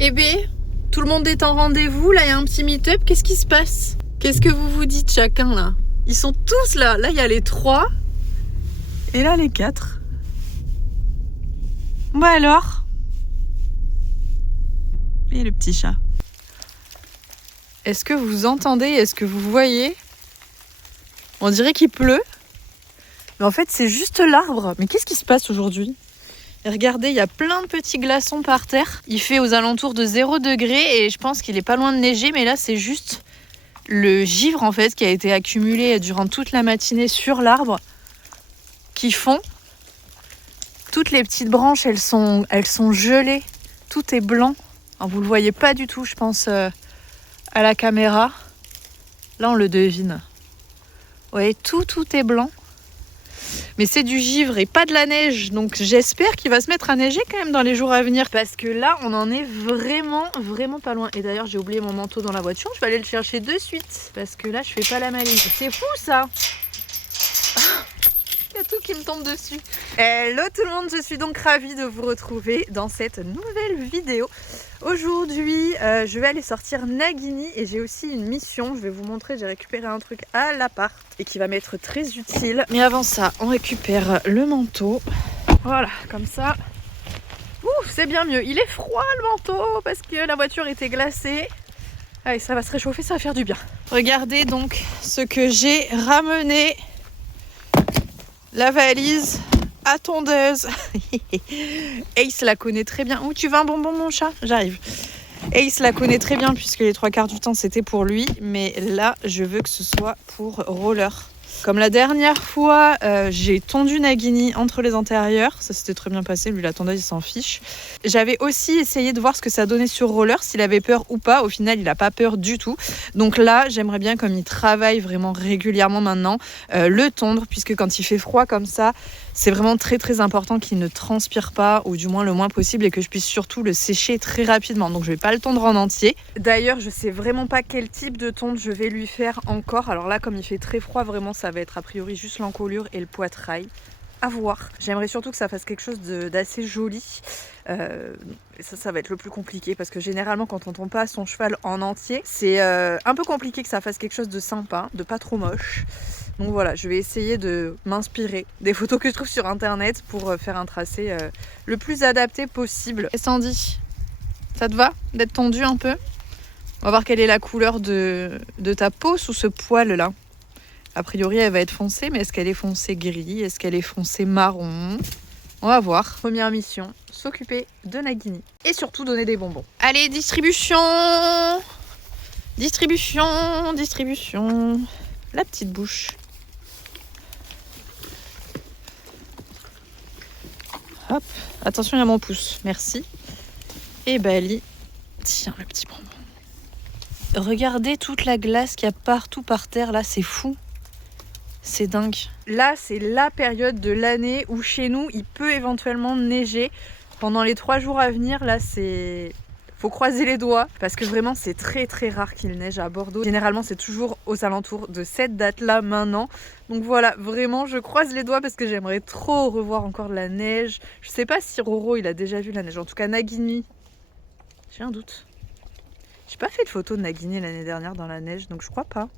Eh bien, tout le monde est en rendez-vous, là il y a un petit meet-up, qu'est-ce qui se passe? Qu'est-ce que vous vous dites chacun là? Ils sont tous là, là il y a les 3 et là les 4. Bah alors? Et le petit chat. Est-ce que vous entendez? Est-ce que vous voyez? On dirait qu'il pleut. Mais en fait c'est juste l'arbre. Mais qu'est-ce qui se passe aujourd'hui? Et regardez, il y a plein de petits glaçons par terre. Il fait aux alentours de 0 degré et je pense qu'il est pas loin de neiger. Mais là, c'est juste le givre en fait qui a été accumulé durant toute la matinée sur l'arbre qui fond. Toutes les petites branches, elles sont gelées. Tout est blanc. Alors, vous le voyez pas du tout, je pense, à la caméra. Là, on le devine. Vous voyez, tout est blanc. Mais c'est du givre et pas de la neige. Donc j'espère qu'il va se mettre à neiger quand même dans les jours à venir. Parce que là, on en est vraiment pas loin. Et d'ailleurs, j'ai oublié mon manteau dans la voiture. Je vais aller le chercher de suite. Parce que là, je fais pas la maline. C'est fou ça! Il y a tout qui me tombe dessus. Hello tout le monde, je suis donc ravie de vous retrouver dans cette nouvelle vidéo. Aujourd'hui, je vais aller sortir Nagini et j'ai aussi une mission. Je vais vous montrer, j'ai récupéré un truc à l'appart et qui va m'être très utile. Mais avant ça, on récupère le manteau. Voilà, comme ça. Ouh, c'est bien mieux. Il est froid le manteau parce que la voiture était glacée. Allez, ça va se réchauffer, ça va faire du bien. Regardez donc ce que j'ai ramené. La valise à tondeuse. Ace la connaît très bien. Où tu veux un bonbon mon chat? J'arrive. Ace la connaît très bien puisque les 3/4 du temps c'était pour lui. Mais là je veux que ce soit pour Roller. Comme la dernière fois, j'ai tondu Nagini entre les antérieurs. Ça s'était très bien passé. Lui, la tondeuse, il s'en fiche. J'avais aussi essayé de voir ce que ça donnait sur Roller, s'il avait peur ou pas. Au final, il n'a pas peur du tout. Donc là, j'aimerais bien, comme il travaille vraiment régulièrement maintenant, le tondre, puisque quand il fait froid comme ça, c'est vraiment très important qu'il ne transpire pas, ou du moins le moins possible, et que je puisse surtout le sécher très rapidement. Donc je vais pas le tondre en entier. D'ailleurs, je sais vraiment pas quel type de tonde je vais lui faire encore. Alors là, comme il fait très froid, vraiment, ça va être a priori juste l'encolure et le poitrail. À voir. J'aimerais surtout que ça fasse quelque chose d'assez joli. Ça va être le plus compliqué parce que généralement quand on tombe pas son cheval en entier, c'est un peu compliqué que ça fasse quelque chose de sympa, de pas trop moche. Donc voilà, je vais essayer de m'inspirer des photos que je trouve sur internet pour faire un tracé le plus adapté possible. Et Sandy, ça te va d'être tondu un peu? On va voir quelle est la couleur de ta peau sous ce poil là. A priori, elle va être foncée, mais est-ce qu'elle est foncée gris? Est-ce qu'elle est foncée marron? On va voir. Première mission, s'occuper de Nagini. Et surtout donner des bonbons. Allez, distribution! Distribution! La petite bouche. Hop. Attention, il y a mon pouce. Merci. Et Bali. Tiens, le petit bonbon. Regardez toute la glace qu'il y a partout par terre. Là, c'est fou. C'est dingue. Là, c'est la période de l'année où chez nous, il peut éventuellement neiger. Pendant les 3 jours à venir, là, faut croiser les doigts parce que vraiment, c'est très rare qu'il neige à Bordeaux. Généralement, c'est toujours aux alentours de cette date-là maintenant. Donc voilà, vraiment, je croise les doigts parce que j'aimerais trop revoir encore de la neige. Je sais pas si Roro, il a déjà vu la neige. En tout cas, Nagini, j'ai un doute. J'ai pas fait de photo de Nagini l'année dernière dans la neige, donc je crois pas.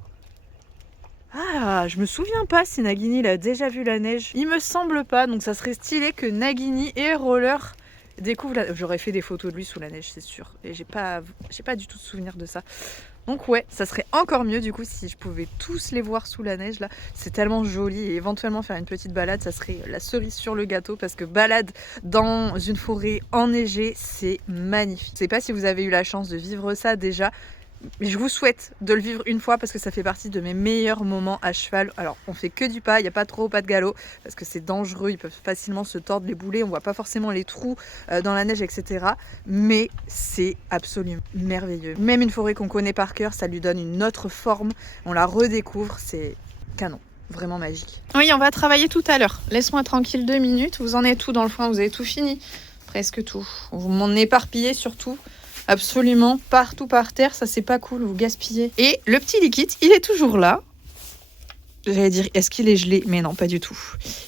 Ah, je me souviens pas si Nagini il a déjà vu la neige. Il me semble pas, donc ça serait stylé que Nagini et Roller découvrent la... J'aurais fait des photos de lui sous la neige, c'est sûr. Et j'ai pas du tout de souvenir de ça. Donc ouais, ça serait encore mieux du coup si je pouvais tous les voir sous la neige là. C'est tellement joli et éventuellement faire une petite balade, ça serait la cerise sur le gâteau parce que balade dans une forêt enneigée, c'est magnifique. Je sais pas si vous avez eu la chance de vivre ça déjà. Mais je vous souhaite de le vivre une fois parce que ça fait partie de mes meilleurs moments à cheval. Alors on fait que du pas, il n'y a pas trop pas de galop parce que c'est dangereux, ils peuvent facilement se tordre les boulets, on voit pas forcément les trous dans la neige, etc. Mais c'est absolument merveilleux. Même une forêt qu'on connaît par cœur, ça lui donne une autre forme, on la redécouvre, c'est canon. Vraiment magique. Oui, on va travailler tout à l'heure. Laisse-moi tranquille 2 minutes. Vous en êtes tout dans le foin, vous avez tout fini? Presque tout. Vous m'en éparpillez surtout. Absolument partout par terre, ça c'est pas cool, vous gaspillez. Et le petit liquide, il est toujours là. J'allais dire, est-ce qu'il est gelé? Mais non, pas du tout.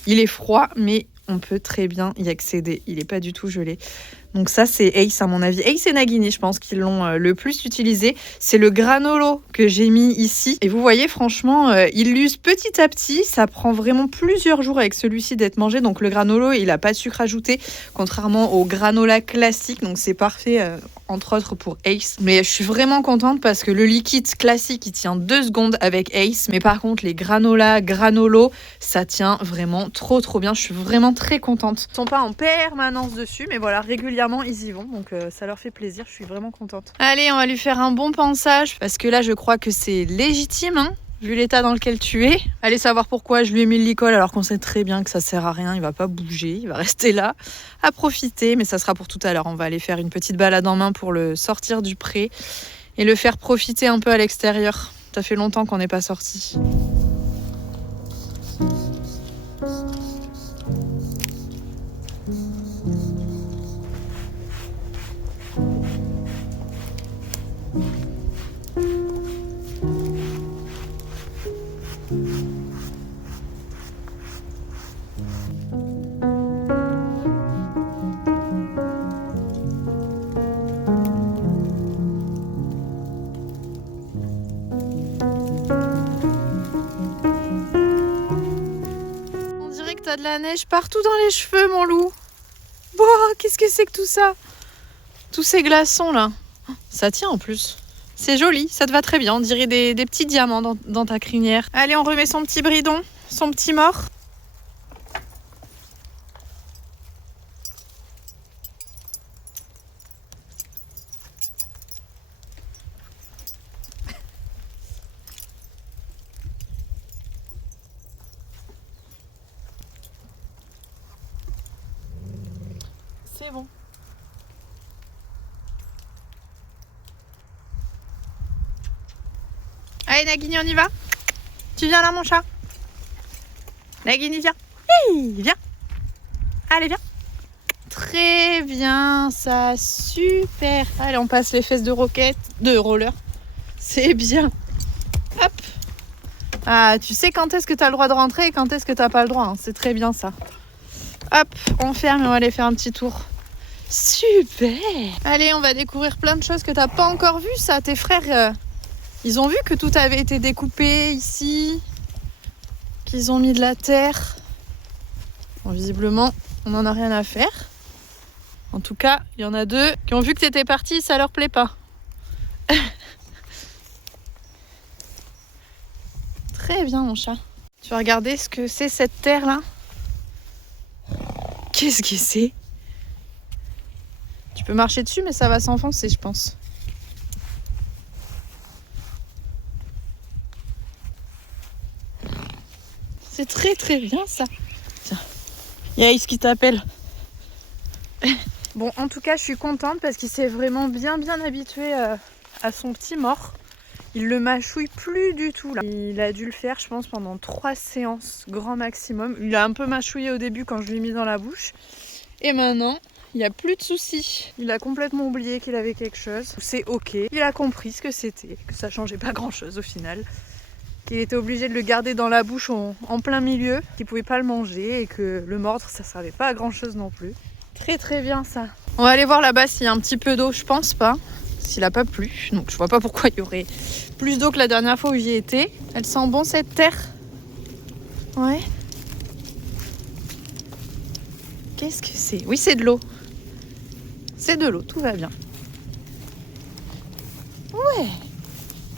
Il est froid, mais on peut très bien y accéder. Il est pas du tout gelé. Donc ça, c'est Ace à mon avis. Ace et Nagini, je pense qu'ils l'ont le plus utilisé. C'est le granolo que j'ai mis ici. Et vous voyez, franchement, il l'use petit à petit. Ça prend vraiment plusieurs jours avec celui-ci d'être mangé. Donc le granolo, il n'a pas de sucre ajouté, contrairement au granola classique. Donc c'est parfait, entre autres pour Ace. Mais je suis vraiment contente parce que le liquide classique, il tient 2 secondes avec Ace. Mais par contre, les granola, granolo, ça tient vraiment trop bien. Je suis vraiment très contente. Ils sont pas en permanence dessus, mais voilà, régulièrement ils y vont, donc ça leur fait plaisir, je suis vraiment contente. Allez, on va lui faire un bon pansage, parce que là je crois que c'est légitime, hein, vu l'état dans lequel tu es. Allez savoir pourquoi je lui ai mis le licol alors qu'on sait très bien que ça sert à rien, il va pas bouger, il va rester là à profiter, mais ça sera pour tout à l'heure. On va aller faire une petite balade en main pour le sortir du pré et le faire profiter un peu à l'extérieur. Ça fait longtemps qu'on n'est pas sorti. T'as de la neige partout dans les cheveux, mon loup. Bon, qu'est-ce que c'est que tout ça? Tous ces glaçons là. Ça tient en plus. C'est joli, ça te va très bien. On dirait des petits diamants dans ta crinière. Allez, on remet son petit bridon, son petit mort. C'est bon. Allez Nagini, on y va? Tu viens là mon chat? Nagini, viens. Hey, viens. Allez, viens. Très bien, ça, super. Allez, on passe les fesses de roquette, de roller. C'est bien. Hop. Ah, tu sais quand est-ce que tu as le droit de rentrer et quand est-ce que tu n'as pas le droit, hein. C'est très bien ça. Hop, on ferme et on va aller faire un petit tour. Super. Allez, on va découvrir plein de choses que tu n'as pas encore vues, ça. Tes frères, ils ont vu que tout avait été découpé ici, qu'ils ont mis de la terre. Bon, visiblement, on n'en a rien à faire. En tout cas, il y en a 2 qui ont vu que tu étais parti, ça leur plaît pas. Très bien, mon chat. Tu vas regarder ce que c'est cette terre-là? Qu'est-ce que c'est? Tu peux marcher dessus, mais ça va s'enfoncer, je pense. C'est très bien, ça. Tiens, il y a Ace qui t'appelle. Bon, en tout cas, je suis contente parce qu'il s'est vraiment bien habitué à son petit mort. Il le mâchouille plus du tout là. Il a dû le faire, je pense, pendant 3 séances, grand maximum. Il a un peu mâchouillé au début quand je lui ai mis dans la bouche. Et maintenant, il n'y a plus de soucis. Il a complètement oublié qu'il avait quelque chose. C'est ok. Il a compris ce que c'était, que ça changeait pas grand chose au final. Qu'il était obligé de le garder dans la bouche en plein milieu, qu'il pouvait pas le manger et que le mordre, ça servait pas à grand chose non plus. Très bien ça. On va aller voir là-bas s'il y a un petit peu d'eau, je pense pas. S'il a pas plu, donc je vois pas pourquoi il y aurait plus d'eau que la dernière fois où j'y étais. Elle sent bon cette terre? Ouais. Qu'est-ce que c'est? Oui, c'est de l'eau. C'est de l'eau, tout va bien. Ouais.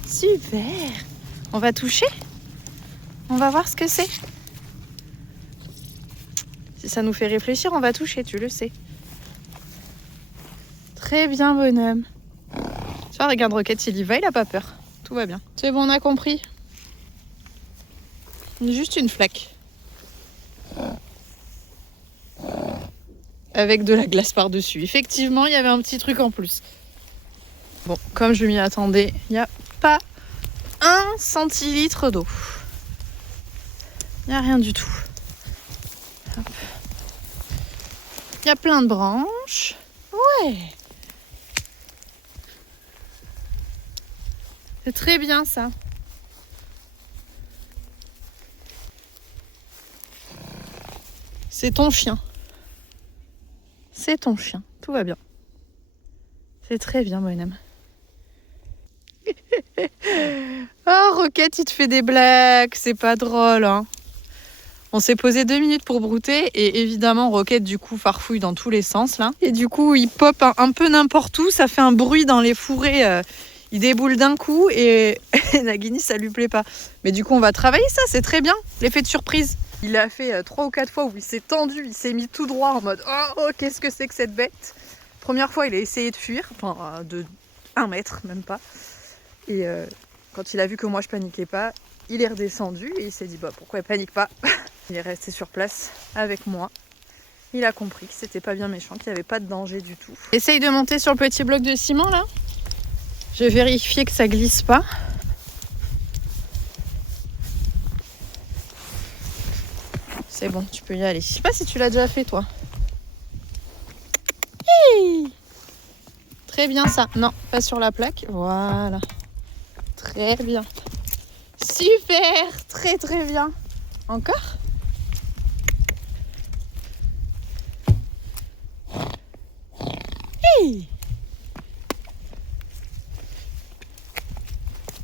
Super. On va toucher? On va voir ce que c'est. Si ça nous fait réfléchir, on va toucher, tu le sais. Très bien, bonhomme. Tu vois, regarde Roquette, il y va, il a pas peur. Tout va bien. C'est bon, on a compris. Juste une flaque. Avec de la glace par-dessus. Effectivement, il y avait un petit truc en plus. Bon, comme je m'y attendais, il n'y a pas 1 centilitre d'eau. Il n'y a rien du tout. Il y a plein de branches. Ouais. C'est très bien ça. C'est ton chien. C'est ton chien. Tout va bien. C'est très bien, bonhomme. Oh, Roquette, il te fait des blagues. C'est pas drôle, hein. On s'est posé 2 minutes pour brouter et évidemment Roquette du coup farfouille dans tous les sens là. Et du coup il pop un peu n'importe où, ça fait un bruit dans les fourrés, il déboule d'un coup et Nagini ça lui plaît pas. Mais du coup on va travailler ça, c'est très bien, l'effet de surprise. Il a fait 3 ou 4 fois où il s'est tendu, il s'est mis tout droit en mode oh qu'est-ce que c'est que cette bête. Première fois il a essayé de fuir, enfin de 1 mètre même pas. Et quand il a vu que moi je paniquais pas, il est redescendu et il s'est dit bah pourquoi il panique pas. Il est resté sur place avec moi. Il a compris que c'était pas bien méchant, qu'il n'y avait pas de danger du tout. Essaye de monter sur le petit bloc de ciment là. Je vais vérifier que ça glisse pas. C'est bon, tu peux y aller. Je sais pas si tu l'as déjà fait toi. Hey, très bien ça. Non, pas sur la plaque. Voilà. Très bien. Super, très très bien. Encore ? Hey,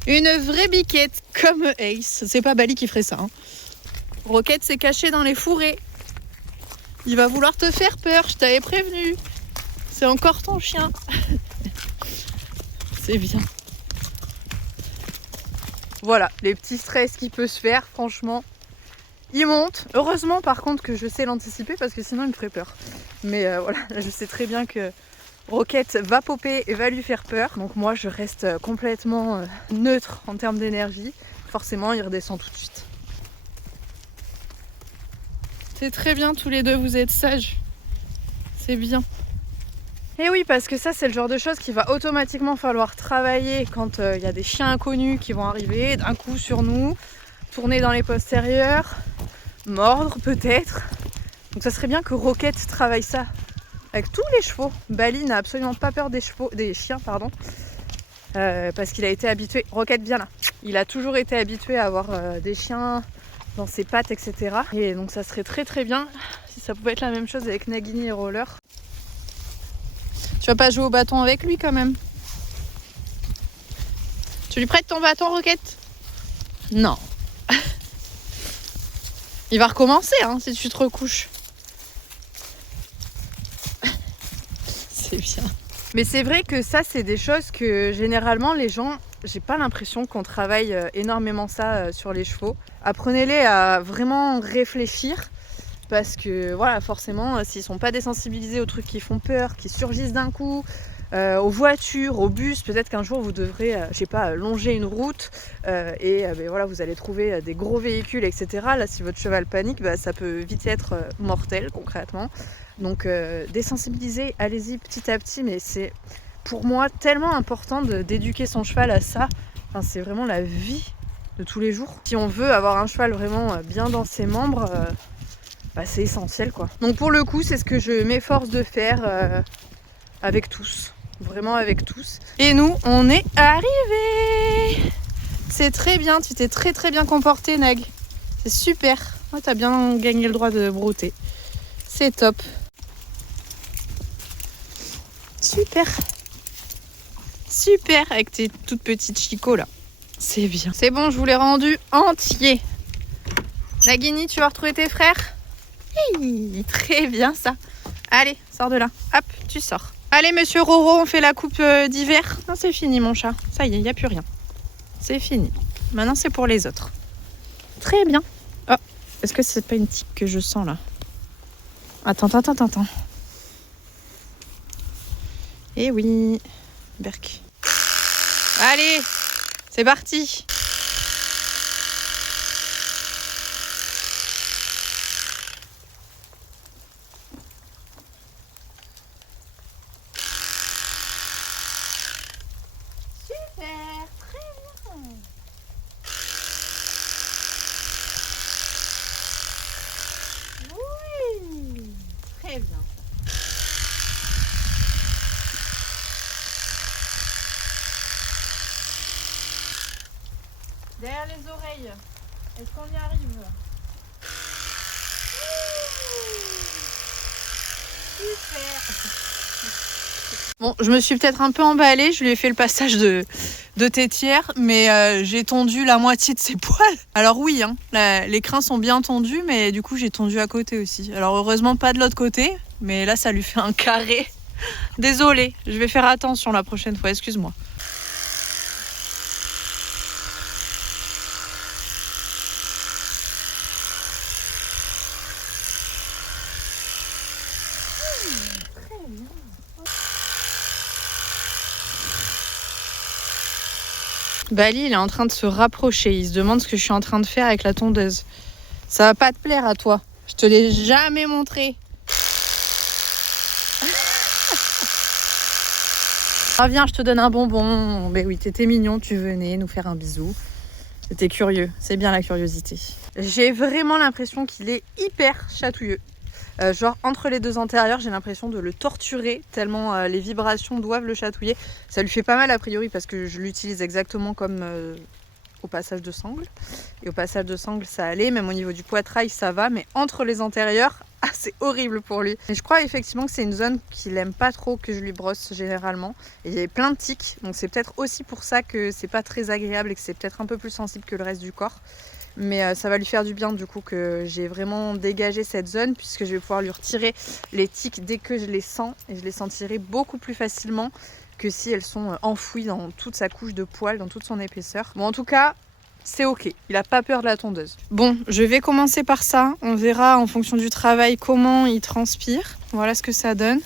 une vraie biquette comme Ace. C'est pas Bali qui ferait ça. Hein. Roquette s'est caché dans les fourrés. Il va vouloir te faire peur, je t'avais prévenu. C'est encore ton chien. C'est bien. Voilà, les petits stress qui peut se faire, franchement. Il monte. Heureusement par contre que je sais l'anticiper parce que sinon il me ferait peur. Mais voilà, je sais très bien que Roquette va popper et va lui faire peur. Donc moi je reste complètement neutre en termes d'énergie. Forcément il redescend tout de suite. C'est très bien tous les deux, vous êtes sages. C'est bien. Et oui, parce que ça c'est le genre de choses qu'il va automatiquement falloir travailler quand il y a des chiens inconnus qui vont arriver d'un coup sur nous, tourner dans les postérieurs, mordre peut-être. Donc ça serait bien que Roquette travaille ça avec tous les chevaux. Bali n'a absolument pas peur des chiens, parce qu'il a été habitué. Roquette, viens là. Il a toujours été habitué à avoir des chiens dans ses pattes, etc. Et donc ça serait très très bien si ça pouvait être la même chose avec Nagini et Roller. Tu vas pas jouer au bâton avec lui quand même? Tu lui prêtes ton bâton, Roquette? Non. Il va recommencer hein, si tu te recouches. C'est bien. Mais c'est vrai que ça, c'est des choses que généralement les gens, j'ai pas l'impression qu'on travaille énormément ça sur les chevaux. Apprenez-les à vraiment réfléchir parce que voilà, forcément, s'ils sont pas désensibilisés aux trucs qui font peur, qui surgissent d'un coup, aux voitures, aux bus, peut-être qu'un jour vous devrez, je sais pas, longer une route et voilà, vous allez trouver des gros véhicules, etc. Là, si votre cheval panique, ça peut vite être mortel concrètement. Donc désensibiliser, allez-y petit à petit, mais c'est pour moi tellement important d'éduquer son cheval à ça. Enfin, c'est vraiment la vie de tous les jours. Si on veut avoir un cheval vraiment bien dans ses membres, c'est essentiel quoi. Donc pour le coup, c'est ce que je m'efforce de faire avec tous, vraiment avec tous. Et nous, on est arrivés. C'est très bien, tu t'es très très bien comporté Nag. C'est super, ouais, t'as bien gagné le droit de brouter. C'est top. Super. Super avec tes toutes petites chicots là. C'est bien. C'est bon, je vous l'ai rendu entier. Nagini, tu vas retrouver tes frères? Hey, très bien ça. Allez, sors de là. Hop, tu sors. Allez, monsieur Roro, on fait la coupe d'hiver. Non, c'est fini mon chat. Ça y est, il n'y a plus rien. C'est fini. Maintenant, c'est pour les autres. Très bien. Oh, est-ce que c'est pas une tique que je sens là? Attends. Eh oui, Berk. Allez, c'est parti. Super, très bien. Oui, très bien. Derrière les oreilles. Est-ce qu'on y arrive? Super. Bon, je me suis peut-être un peu emballée, je lui ai fait le passage de tétière, mais j'ai tondu la moitié de ses poils. Alors oui, hein, les crins sont bien tondus, mais du coup j'ai tondu à côté aussi. Alors heureusement pas de l'autre côté, mais là ça lui fait un carré. Désolée, je vais faire attention la prochaine fois, excuse-moi. Bali, il est en train de se rapprocher. Il se demande ce que je suis en train de faire avec la tondeuse. Ça va pas te plaire à toi. Je te l'ai jamais montré. Ah viens, je te donne un bonbon. Ben oui, t'étais mignon, tu venais nous faire un bisou. T'étais curieux. C'est bien la curiosité. J'ai vraiment l'impression qu'il est hyper chatouilleux. Genre entre les deux antérieurs, j'ai l'impression de le torturer tellement les vibrations doivent le chatouiller. Ça lui fait pas mal a priori parce que je l'utilise exactement comme au passage de sangle. Et au passage de sangle ça allait, même au niveau du poitrail ça va, mais entre les antérieurs, ah, c'est horrible pour lui. Et je crois effectivement que c'est une zone qu'il aime pas trop que je lui brosse généralement. Et il y a plein de tiques, donc c'est peut-être aussi pour ça que c'est pas très agréable et que c'est peut-être un peu plus sensible que le reste du corps. Mais ça va lui faire du bien du coup que j'ai vraiment dégagé cette zone, puisque je vais pouvoir lui retirer les tiques dès que je les sens, et je les sentirai beaucoup plus facilement que si elles sont enfouies dans toute sa couche de poils, dans toute son épaisseur. Bon, en tout cas, c'est ok, il a pas peur de la tondeuse. Bon, je vais commencer par ça, on verra en fonction du travail comment il transpire. Voilà ce que ça donne.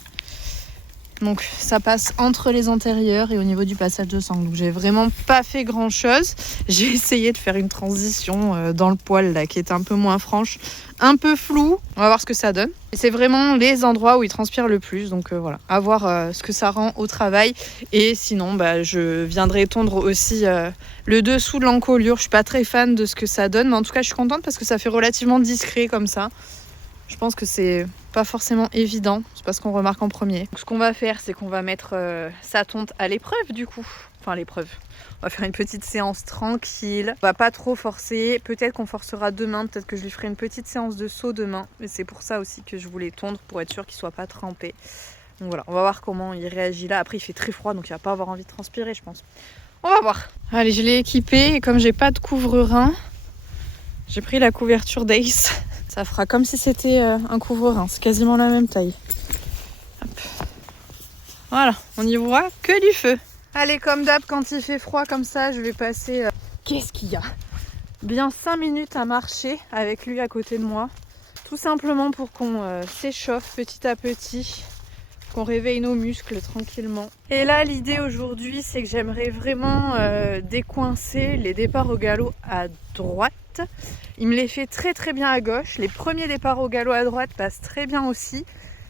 Donc ça passe entre les antérieurs et au niveau du passage de sangle. Donc j'ai vraiment pas fait grand chose. J'ai essayé de faire une transition dans le poil là qui est un peu moins franche, un peu flou. On va voir ce que ça donne. Et c'est vraiment les endroits où il transpire le plus. Donc voilà, à voir ce que ça rend au travail. Et sinon je viendrai tondre aussi le dessous de l'encolure. Je suis pas très fan de ce que ça donne, mais en tout cas je suis contente parce que ça fait relativement discret comme ça. Je pense que c'est pas forcément évident, c'est pas ce qu'on remarque en premier. Donc, ce qu'on va faire, c'est qu'on va mettre sa tonte à l'épreuve du coup. Enfin l'épreuve. On va faire une petite séance tranquille. On va pas trop forcer. Peut-être qu'on forcera demain. Peut-être que je lui ferai une petite séance de saut demain. Mais c'est pour ça aussi que je voulais tondre, pour être sûr qu'il soit pas trempé. Donc voilà, on va voir comment il réagit là. Après il fait très froid, donc il va pas avoir envie de transpirer je pense. On va voir. Allez, je l'ai équipé et comme j'ai pas de couvre-rein, j'ai pris la couverture d'Ace. Ça fera comme si c'était un couvre-rein, c'est quasiment la même taille. Hop. Voilà, on n'y voit que du feu. Allez, comme d'hab, quand il fait froid comme ça, je vais passer... Qu'est-ce qu'il y a? Bien 5 minutes à marcher avec lui à côté de moi. Tout simplement pour qu'on s'échauffe petit à petit, qu'on réveille nos muscles tranquillement. Et là, l'idée aujourd'hui, c'est que j'aimerais vraiment décoincer les départs au galop à droite. Il me les fait très très bien à gauche. Les premiers départs au galop à droite passent très bien aussi.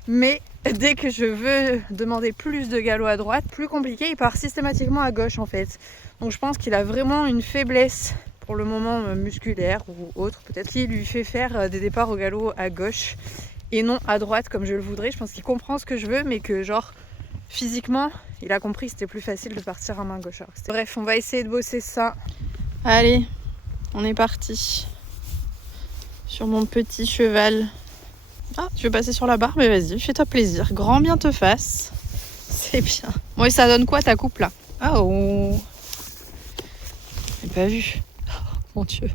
Mais dès que je veux demander plus de galop à droite, plus compliqué, il part systématiquement à gauche en fait. Donc je pense qu'il a vraiment une faiblesse pour le moment musculaire ou autre peut-être, qui lui fait faire des départs au galop à gauche et non à droite comme je le voudrais. Je pense qu'il comprend ce que je veux, mais que genre physiquement, il a compris que c'était plus facile de partir à main gauche. Bref, on va essayer de bosser ça. Allez, on est parti sur mon petit cheval. Ah, tu veux passer sur la barre? Mais vas-y, fais-toi plaisir. Grand bien te fasse. C'est bien. Bon, et ça donne quoi ta coupe là? Oh, j'ai pas vu. Oh, mon Dieu.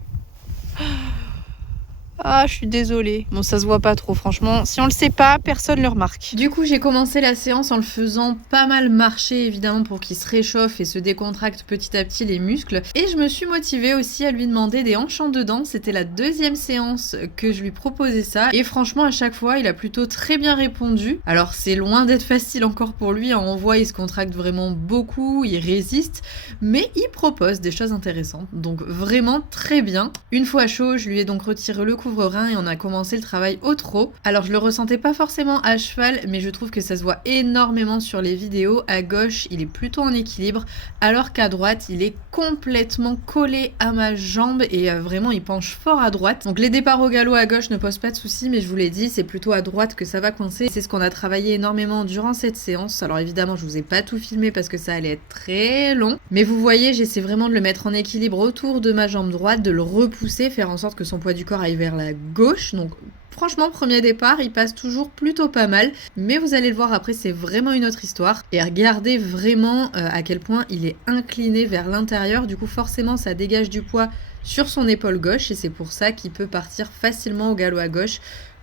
Ah, je suis désolée. Bon, ça se voit pas trop, franchement. Si on le sait pas, personne le remarque. Du coup, j'ai commencé la séance en le faisant pas mal marcher, évidemment, pour qu'il se réchauffe et se décontracte petit à petit les muscles. Et je me suis motivée aussi à lui demander des hanches en dedans. C'était la deuxième séance que je lui proposais ça. Et franchement, à chaque fois, il a plutôt très bien répondu. Alors, c'est loin d'être facile encore pour lui. On voit, il se contracte vraiment beaucoup, il résiste. Mais il propose des choses intéressantes. Donc, vraiment très bien. Une fois chaud, je lui ai donc retiré le couvre-rein et on a commencé le travail au trot. Alors je le ressentais pas forcément à cheval, mais je trouve que ça se voit énormément sur les vidéos. À gauche, il est plutôt en équilibre, alors qu'à droite, il est complètement collé à ma jambe et vraiment il penche fort à droite. Donc les départs au galop à gauche ne posent pas de soucis, mais je vous l'ai dit, c'est plutôt à droite que ça va coincer. C'est ce qu'on a travaillé énormément durant cette séance. Alors évidemment, je vous ai pas tout filmé parce que ça allait être très long, mais vous voyez, j'essaie vraiment de le mettre en équilibre autour de ma jambe droite, de le repousser, faire en sorte que son poids du corps aille vers la gauche. Donc franchement, premier départ, il passe toujours plutôt pas mal. Mais vous allez le voir après, c'est vraiment une autre histoire. Et regardez vraiment à quel point il est incliné vers l'intérieur. Du coup, forcément, ça dégage du poids sur son épaule gauche. Et c'est pour ça qu'il peut partir facilement au galop à gauche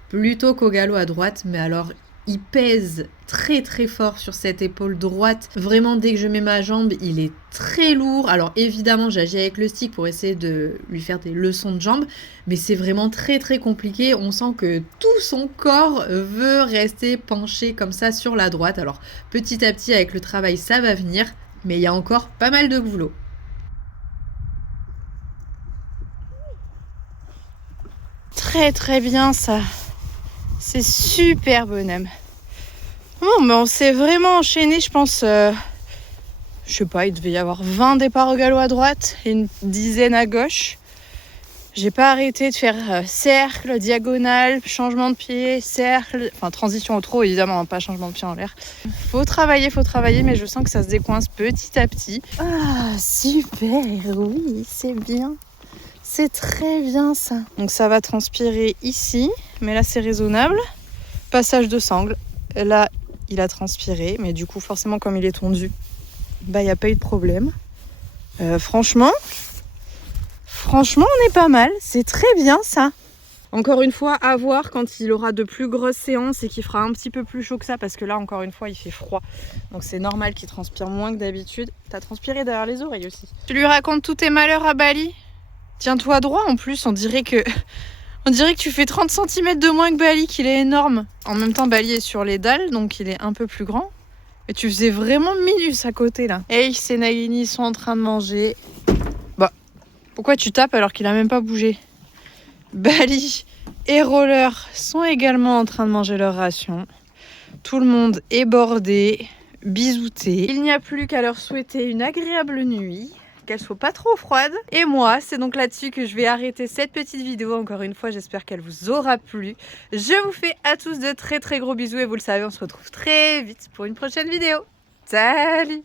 plutôt qu'au galop à droite. Mais alors, il pèse très très fort sur cette épaule droite. Vraiment, dès que je mets ma jambe, il est très lourd. Alors évidemment, j'agis avec le stick pour essayer de lui faire des leçons de jambes, mais c'est vraiment très très compliqué. On sent que tout son corps veut rester penché comme ça sur la droite. Alors petit à petit, avec le travail, ça va venir, mais il y a encore pas mal de boulot. Très très bien ça. C'est super bonhomme. Bon, mais on s'est vraiment enchaîné, je pense. Je sais pas, il devait y avoir 20 départs au galop à droite et une dizaine à gauche. J'ai pas arrêté de faire cercle, diagonale, changement de pied, cercle. Enfin, transition au trot, évidemment, hein, pas changement de pied en l'air. Faut travailler, mais je sens que ça se décoince petit à petit. Ah, super, oui, c'est bien. C'est très bien ça. Donc ça va transpirer ici, mais là c'est raisonnable. Passage de sangle. Là, il a transpiré, mais du coup, forcément, comme il est tondu, bah, il n'y a pas eu de problème. Franchement, on est pas mal. C'est très bien ça. Encore une fois, à voir quand il aura de plus grosses séances et qu'il fera un petit peu plus chaud que ça, parce que là, encore une fois, il fait froid. Donc c'est normal qu'il transpire moins que d'habitude. T'as transpiré derrière les oreilles aussi. Tu lui racontes tous tes malheurs à Bali ? Tiens-toi droit en plus, on dirait que tu fais 30 cm de moins que Bali, qu'il est énorme. En même temps, Bali est sur les dalles, donc il est un peu plus grand. Et tu faisais vraiment minus à côté là. Hey, c'est Nagini, ils sont en train de manger. Bah, pourquoi tu tapes alors qu'il a même pas bougé ? Bali et Roller sont également en train de manger leur ration. Tout le monde est bordé, bisouté. Il n'y a plus qu'à leur souhaiter une agréable nuit, qu'elle soit pas trop froide. Et moi, c'est donc là-dessus que je vais arrêter cette petite vidéo. Encore une fois, j'espère qu'elle vous aura plu. Je vous fais à tous de très très gros bisous et vous le savez, on se retrouve très vite pour une prochaine vidéo. Salut!